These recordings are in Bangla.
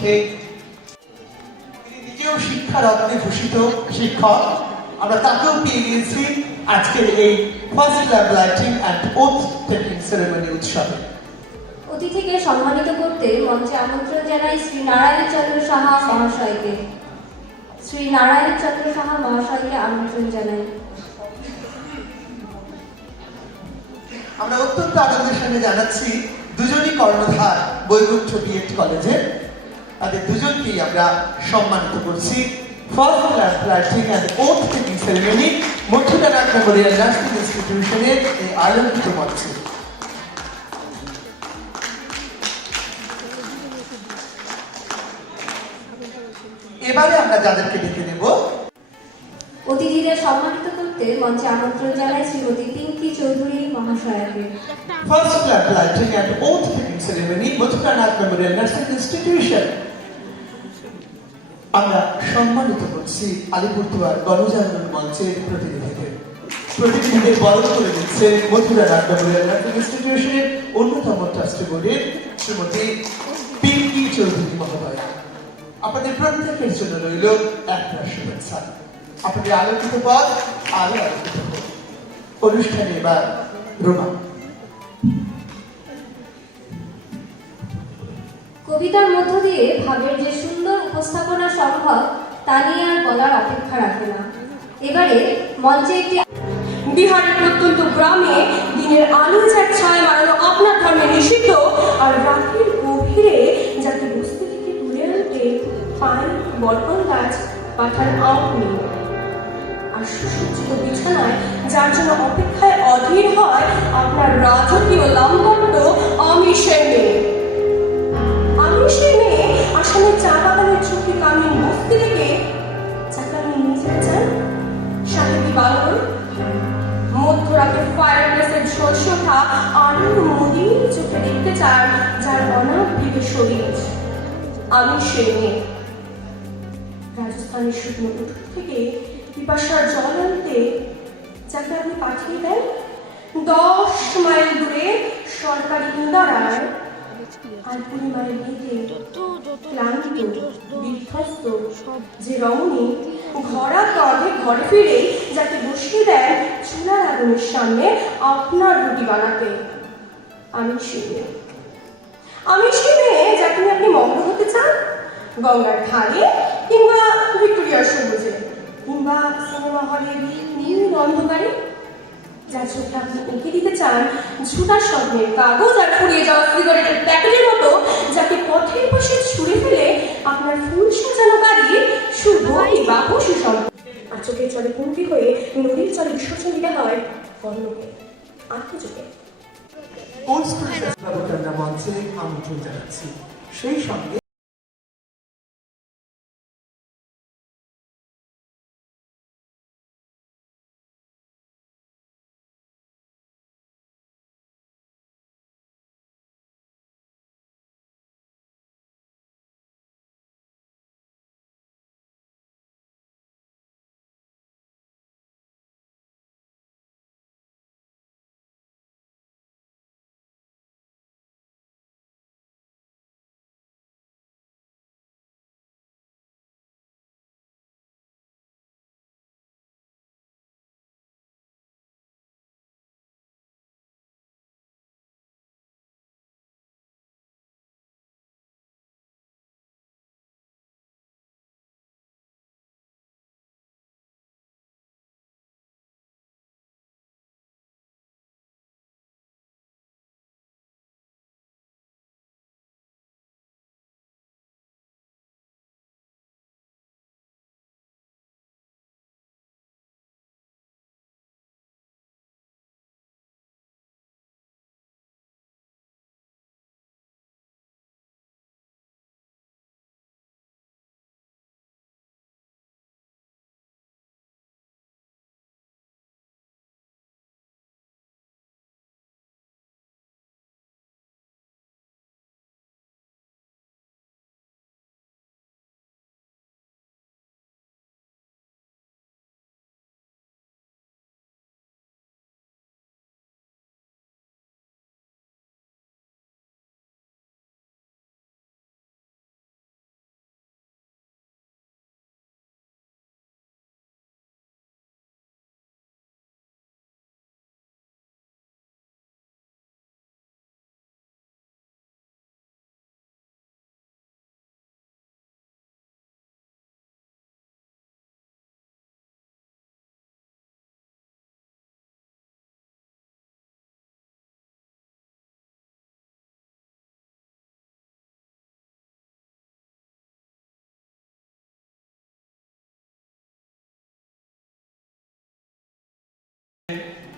পক্ষে তিনি নিজেও শিক্ষারত্নে ভূষিত শিক্ষক, আমরা তাকেও পেয়ে গিয়েছি আজকের এই first lab lighting and oath taking ceremony উৎসবে। অতিথিকে সম্মানিত করতে মঞ্চে আমন্ত্রণ জানাই শ্রী নারায়ণ চন্দ্র সাহা মহাশয়কে। শ্রী নারায়ণ চন্দ্র সাহা মহাশয়কে আমন্ত্রণ জানাই। আমরা অত্যন্ত আনন্দের সঙ্গে জানাচ্ছি দুজনই কর্ণধার বৈকুণ্ঠ বিএড কলেজে, তাদের দুজনকেই আমরা সম্মানিত করছি first class lighting and oath taking ceremony Mathuranath memorial nursing ইনস্টিটিউশনের এই আলোকিত মঞ্চে। এবারে আমরা যাদেরকে ডেকে নেব, অতিথিদের সম্মানিত করতে মঞ্চে আমন্ত্রণ জানাই শ্রীমতী পিঙ্কি চৌধুরী মহাশয়াকে। First class lighting and oath taking ceremony Mathuranath memorial nursing institution. আমরা সম্মানিত করছি আলিপুরদুয়ার গণজাগরণ মঞ্চের প্রতিনিধিদের বরণ করে দিচ্ছে মথুরানাথ মেমোরিয়াল নার্সিং ইনস্টিটিউশনের অন্যতম ট্রাস্টি বোর্ডের শ্রীমতী পিঙ্কি চৌধুরী মহোদয়া। আপনাদের প্রত্যেকের জন্য রইল একটা শুভেচ্ছা। আপনাদের আলোকিত পথ আরো আলোকিত হোক। অনুষ্ঠানে এবার রোমা। কবিতার মধ্য দিয়ে ভাবের যে সুন্দর উপস্থাপনা সম্ভব তা নিয়ে আর বলার অপেক্ষা রাখে না। এবারে মঞ্চে একটি বিহারের প্রত্যন্ত গ্রামে দিনের আলো যার ছায়া মারানো আপনার ধর্মে নিষিদ্ধ, আর রাতের গভীরে যাকে বস্তি থেকে তুলে আনতে পান বরকন গাছ পাঠান আপনি, আর সুসজ্জিত বিছানায় যার জন্য অপেক্ষায় অধীর হয় আপনার রাজকীয় লাম্বট্য আমি সে মেয়ে। আমি সে মেয়ে আসামের চা বাগানের চোখে কামিন বস্তি থেকে যাকে আপনি নিজে চান সাহেবী বাংলোর মধ্যরাতে ফায়ার প্লেসের ঝলসে ওঠা আলোর মদির চোখে দেখতে চান যার অনাবৃত শরীর। আমি সে মেয়ে রাজস্থানের শুকনো উঠোন থেকে পিপাসার জল আনতে যাকে আপনি পাঠিয়ে দেন 10 মাইল দূরে সরকারি ইন্দারায়, আর পরিমাণের দিকে ক্লান্ত বিধ্বস্ত যে রমণী ঘোড়া কাঁধে ঘরে ফিরে যাকে বসিয়ে দেন চুলার আগুনের সামনে আপনার রুটি বানাতে। আমি সে মেয়ে যাকে আপনি মগ্ন হতে চান গঙ্গার ধারে কিংবা ভিক্টোরিয়ার সবুজে কিংবা সিনেমা হলের নীল অন্ধকারে, যার চোখে আপনি এঁকে দিতে চান ঝুটার স্বপ্নের কাগজ আর ফুরিয়ে যাওয়া সিগারেটের প্যাকেটের মতো, যাকে পথের পাশে ছুঁড়ে ফেলে আপনার ফুল সাজানো গাড়ির শুভ বিবাহ সুসম্পন্ন, আর চোখের জলে কুন্তি হয়ে নদীর জলে বিসর্জন দিতে হয় কর্ণকে আত্মযোগে। মঞ্চে আমন্ত্রণ জানাচ্ছি। সেই সঙ্গে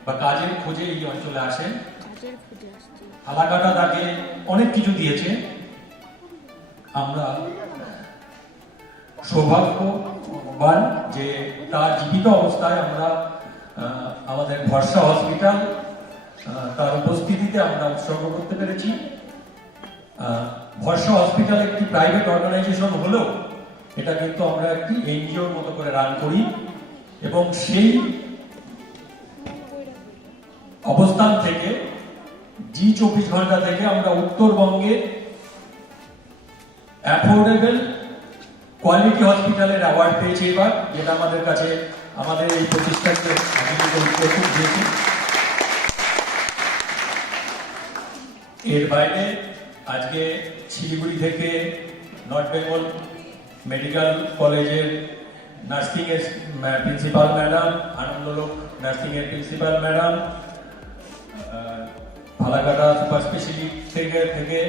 বা কাজের খোঁজে এই অঞ্চলে আসেন। ফালাকাটা তাকে অনেক কিছু দিয়েছে। আমরা সৌভাগ্যবান যে তার জীবিত অবস্থায় আমরা আমাদের ভরসা হসপিটাল তার উপস্থিতিতে আমরা উৎসর্গ করতে পেরেছি। ভরসা হসপিটাল একটি প্রাইভেট অর্গানাইজেশন হলেও এটা কিন্তু আমরা একটি এনজিওর মতো করে রান করি, এবং সেই অবস্থান থেকে জি24 ঘন্টা থেকে আমরা উত্তরবঙ্গে অ্যাফোর্ডেবল কোয়ালিটি হসপিটালের অ্যাওয়ার্ড পেয়েছি এবার, যেটা আমাদের কাছে আমাদের এই প্রতিষ্ঠানকে খুব দিয়েছি। এর বাইরে আজকে শিলিগুড়ি থেকে নর্থ বেঙ্গল মেডিকেল কলেজের নার্সিং এর প্রিন্সিপাল ম্যাডাম, আনন্দলোক নার্সিং এর principal madam, Falakata super speciality থেকে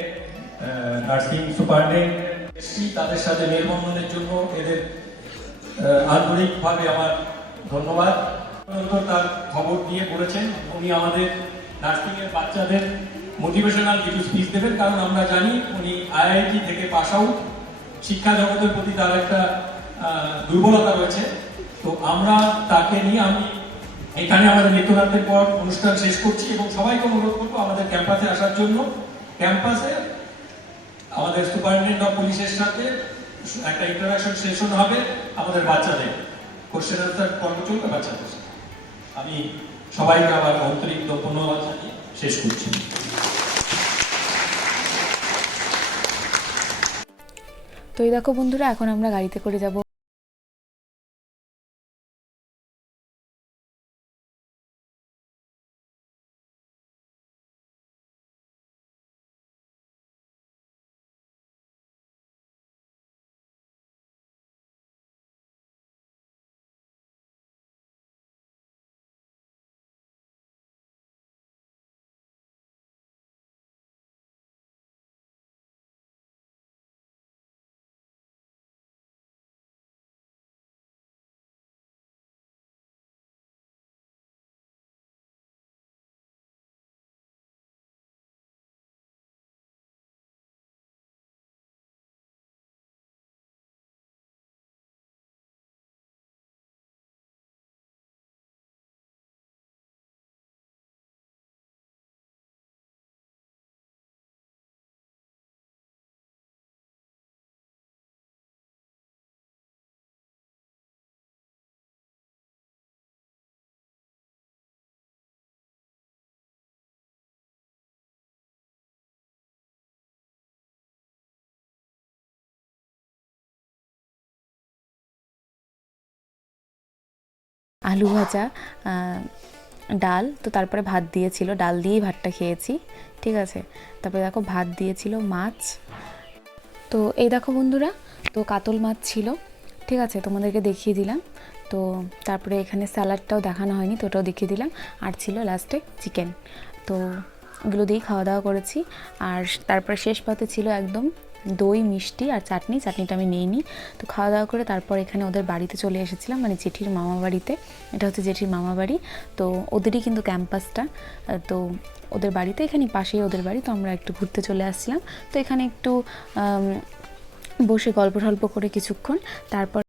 নার্সিং সুপারিনটেন্ডেন্ট, তাদের সাথে মেলবন্ধনের জন্য এদের আন্তরিকভাবে আমার ধন্যবাদ। তার খবর দিয়ে বলেছেন উনি আমাদের নার্সিং এর বাচ্চাদের মোটিভেশনাল কিছু স্পিচ দেবেন, কারণ আমরা জানি উনি আইআইটি থেকে পাস আউট, শিক্ষা জগতের প্রতি তার একটা দুর্বলতা রয়েছে। তো আমরা তাকে নিয়ে আমি এখানে আমাদের নৃত্যনাট্যের পর অনুষ্ঠান শেষ করছি এবং সবাইকে অনুরোধ করবো আমাদের ক্যাম্পাসে আসার জন্য। ক্যাম্পাসে আমাদের সুপারিনটেন্ডেন্ট অফ পুলিশের সাথে একটা ইন্টারাকশন সেশন হবে আমাদের বাচ্চাদের, কোশ্চেন আনসার পর্ব চলবে বাচ্চাদের। আমি সবাইকে আবার আন্তরিক ধন্যবাদ জানিয়ে শেষ করছি। তো এই দেখো বন্ধুরা, এখন আমরা গাড়িতে করে যাব আলু ভাজা, ডাল, তো তারপরে ভাত দিয়েছিল, ডাল দিয়েই ভাতটা খেয়েছি, ঠিক আছে। তারপরে দেখো ভাত দিয়েছিল মাছ। তো এই দেখো বন্ধুরা, তো কাতল মাছ ছিল, ঠিক আছে, তোমাদেরকে দেখিয়ে দিলাম। তো তারপরে এখানে স্যালাডটাও দেখানো হয়নি, তো ওটাও দেখিয়ে দিলাম। আর ছিল লাস্টে চিকেন। তো এগুলো দিয়েই খাওয়া দাওয়া করেছি। আর তারপরে শেষ পাতে ছিল একদম দই, মিষ্টি আর চাটনি। চাটনিটা আমি নিইনি। তো খাওয়া দাওয়া করে তারপর এখানে ওদের বাড়িতে চলে এসেছিলাম, মানে জেঠির মামা বাড়িতে। এটা হচ্ছে জেঠির মামা বাড়ি। তো ওদেরই কিন্তু ক্যাম্পাসটা, তো ওদের বাড়িতে, এখানে পাশেই ওদের বাড়ি। তো আমরা একটু ঘুরতে চলে আসছিলাম। তো এখানে একটু বসে গল্প টল্প করে কিছুক্ষণ, তারপর